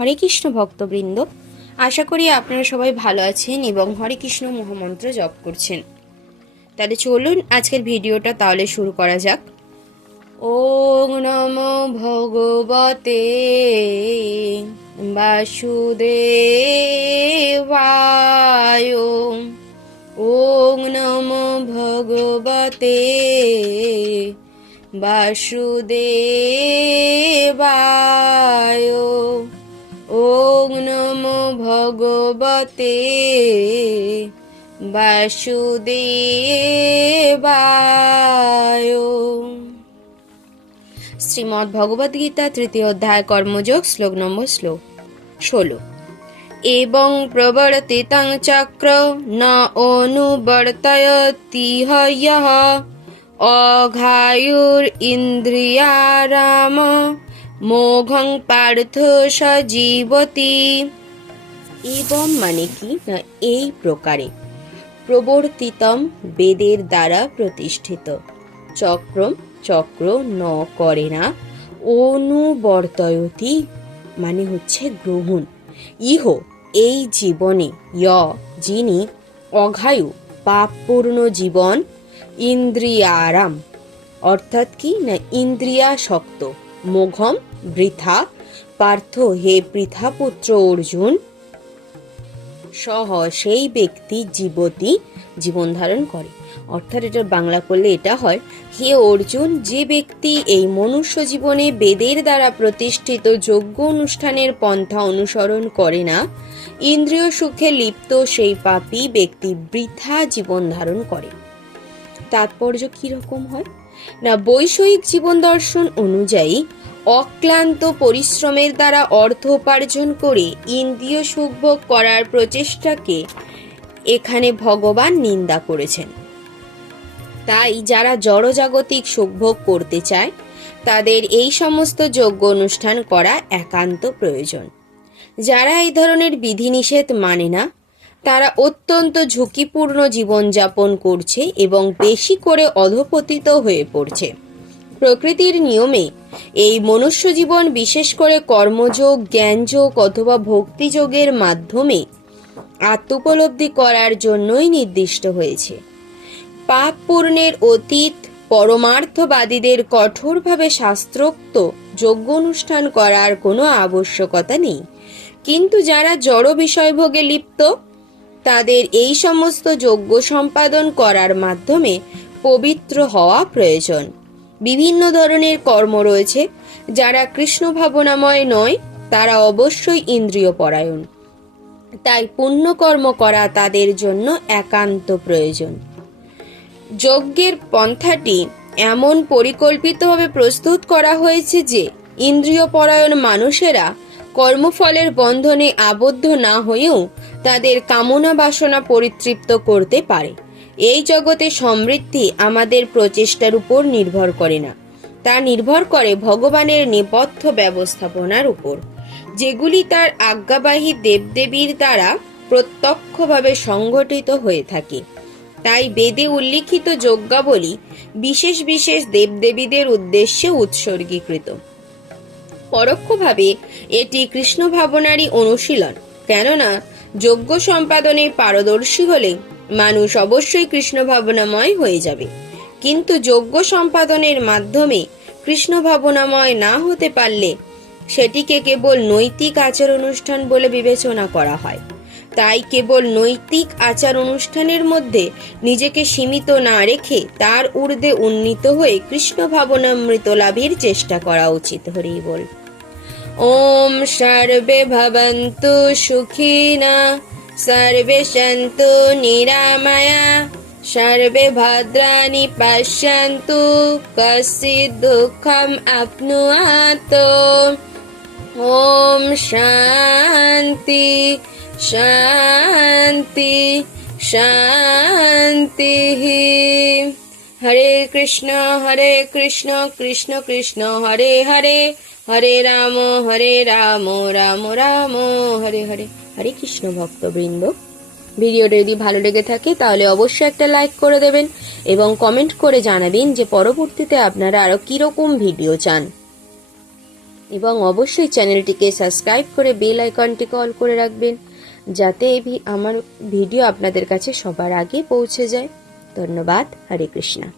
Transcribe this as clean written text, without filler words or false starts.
হরে কৃষ্ণ ভক্তবৃন্দ, আশা করি আপনারা সবাই ভালো আছেন এবং হরে কৃষ্ণ মহামন্ত্র জপ করছেন। তাহলে চলুন আজকের ভিডিওটা তাহলে শুরু করা যাক। ওম নমো ভগবতে বাসুদেবায়। ওম নমো ভগবতে বাসুদেবায়। ওম নমো ভগবতে বাসুদেবায়। শ্রীমদ্ ভগবদ গীতা তৃতীয় অধ্যায় কর্মযোগ, শ্লোক নম্বর 16। এবং প্রবর্তিতং চক্র ন অনুবর্তয়তিহ ইয়ঃ অঘায়ুর ইন্দ্রিয়ারাম মোঘং পার্থ সজীবতি। এবং মানে কি না, এই প্রকারে প্রবর্তিতম বেদের দ্বারা প্রতিষ্ঠিত, চক্রম চক্র ন করে না, অনুবর্তয়তি মানে হচ্ছে গ্রহণ, ইহ এই জীবনে, যিনি অঘায়ু পাপপূর্ণ জীবন, ইন্দ্রিয়ারাম অর্থাৎ কি না ইন্দ্রিয়াসক্ত, মোঘম বৃথা, পার্থ হে পৃথাপুত্র অর্জুন, সহ সেই ব্যক্তি জীবতি জীবন ধারণ করে। অর্থাৎ এটা বাংলা করলে এটা হয়, হে অর্জুন, যে ব্যক্তি এই মনুষ্য জীবনে বেদের দ্বারা প্রতিষ্ঠিত যজ্ঞ অনুষ্ঠানের পন্থা অনুসরণ করে না, ইন্দ্রিয় সুখে লিপ্ত সেই পাপী ব্যক্তি বৃথা জীবন ধারণ করে। তাৎপর্য কিরকম হয় না, বৈষয়িক জীবন দর্শন অনুযায়ী অক্লান্ত পরিশ্রমের দ্বারা অর্থ উপার্জন করে ইন্দ্রিয় সুখভোগ করার প্রচেষ্টাকে এখানে ভগবান নিন্দা করেছেন। তাই যারা জড়জাগতিক সুখভোগ করতে চায় তাদের এই সমস্ত যজ্ঞ অনুষ্ঠান করা একান্ত প্রয়োজন। যারা এই ধরনের বিধিনিষেধ মানে না তারা অত্যন্ত ঝুঁকিপূর্ণ জীবনযাপন করছে এবং বেশি করে অধঃপতিত হয়ে পড়ছে। প্রকৃতির নিয়মে এই মনুষ্য জীবন বিশেষ করে কর্মযোগ, জ্ঞানযোগ অথবা ভক্তিযোগের মাধ্যমে আত্মোপলব্ধি করার জন্যই নির্দিষ্ট হয়েছে। পাপ পূর্ণের অতীত পরমার্থবাদীদের কঠোরভাবে শাস্ত্রোক্ত যজ্ঞ অনুষ্ঠান করার কোনো আবশ্যকতা নেই, কিন্তু যারা জড় বিষয়ভোগে লিপ্ত তাদের এই সমস্ত যজ্ঞ সম্পাদন করার মাধ্যমে পবিত্র হওয়া প্রয়োজন। বিভিন্ন ধরনের কর্ম রয়েছে, যারা কৃষ্ণ ভাবনাময় নয় তারা অবশ্যই ইন্দ্রিয় পরায়ণ, তাই পুণ্যকর্ম করা তাদের জন্য একান্ত প্রয়োজন। যজ্ঞের পন্থাটি এমন পরিকল্পিতভাবে প্রস্তুত করা হয়েছে যে ইন্দ্রিয় পরায়ণ মানুষেরা কর্মফলের বন্ধনে আবদ্ধ না হয়েও তাদের কামনা বাসনা পরিতৃপ্ত করতে পারে। এই জগতে সমৃদ্ধি আমাদের প্রচেষ্টার উপর নির্ভর করে না, তা নির্ভর করে ভগবানের নেপথ্য ব্যবস্থাপনার উপর, যেগুলি তার আজ্ঞাবাহী দেবদেবীর দ্বারা প্রত্যক্ষভাবে সংগঠিত হয়ে থাকে। তাই বেদে উল্লিখিত যজ্ঞাবলী বিশেষ বিশেষ দেবদেবীদের উদ্দেশ্যে উৎসর্গীকৃত। পরোক্ষভাবে এটি কৃষ্ণ ভাবনারই অনুশীলন, কেননা যজ্ঞ সম্পাদনে পারদর্শী হলে মানুষ অবশ্যই কৃষ্ণ ভাবনাময় হয়ে যাবে, কিন্তু যজ্ঞ সম্পাদনের মাধ্যমে কৃষ্ণ ভাবনাময় না হতে পারলে সেটিকে কেবল নৈতিক আচার অনুষ্ঠান বলে বিবেচনা করা হয়। তাই কেবল নৈতিক আচার অনুষ্ঠানের মধ্যে নিজেকে সীমিত না রেখে তার ঊর্ধ্বে উন্নীত হয়ে কৃষ্ণ ভাবনামৃত লাভের চেষ্টা করা উচিত। হরি বল। ওম সর্বে ভবন্তু সুখিনা সর্বে সন্তু নিরাময়া সর্বে ভদ্রাণি পশ্যন্তু কশ্চিৎ দুঃখম আপ্নুয়াত। ওম শান্তি শান্তি শান্তি। হরে কৃষ্ণ কৃষ্ণ কৃষ্ণ হরে হরে, হরে রাম রাম রাম হরে হরে। হরে কৃষ্ণ ভক্তবৃন্দ, ভিডিওটা যদি ভালো লেগে থাকে তাহলে অবশ্যই একটা লাইক করে দেবেন এবং কমেন্ট করে জানাবেন যে পরবর্তীতে আপনারা আরো কিরকম ভিডিও চান। এবং অবশ্যই চ্যানেলটিকে সাবস্ক্রাইব করে বেল আইকনটিকে অল করে রাখবেন, যাতে আমার ভিডিও আপনাদের কাছে সবার আগে পৌঁছে যায়। ধন্যবাদ। হরে কৃষ্ণা।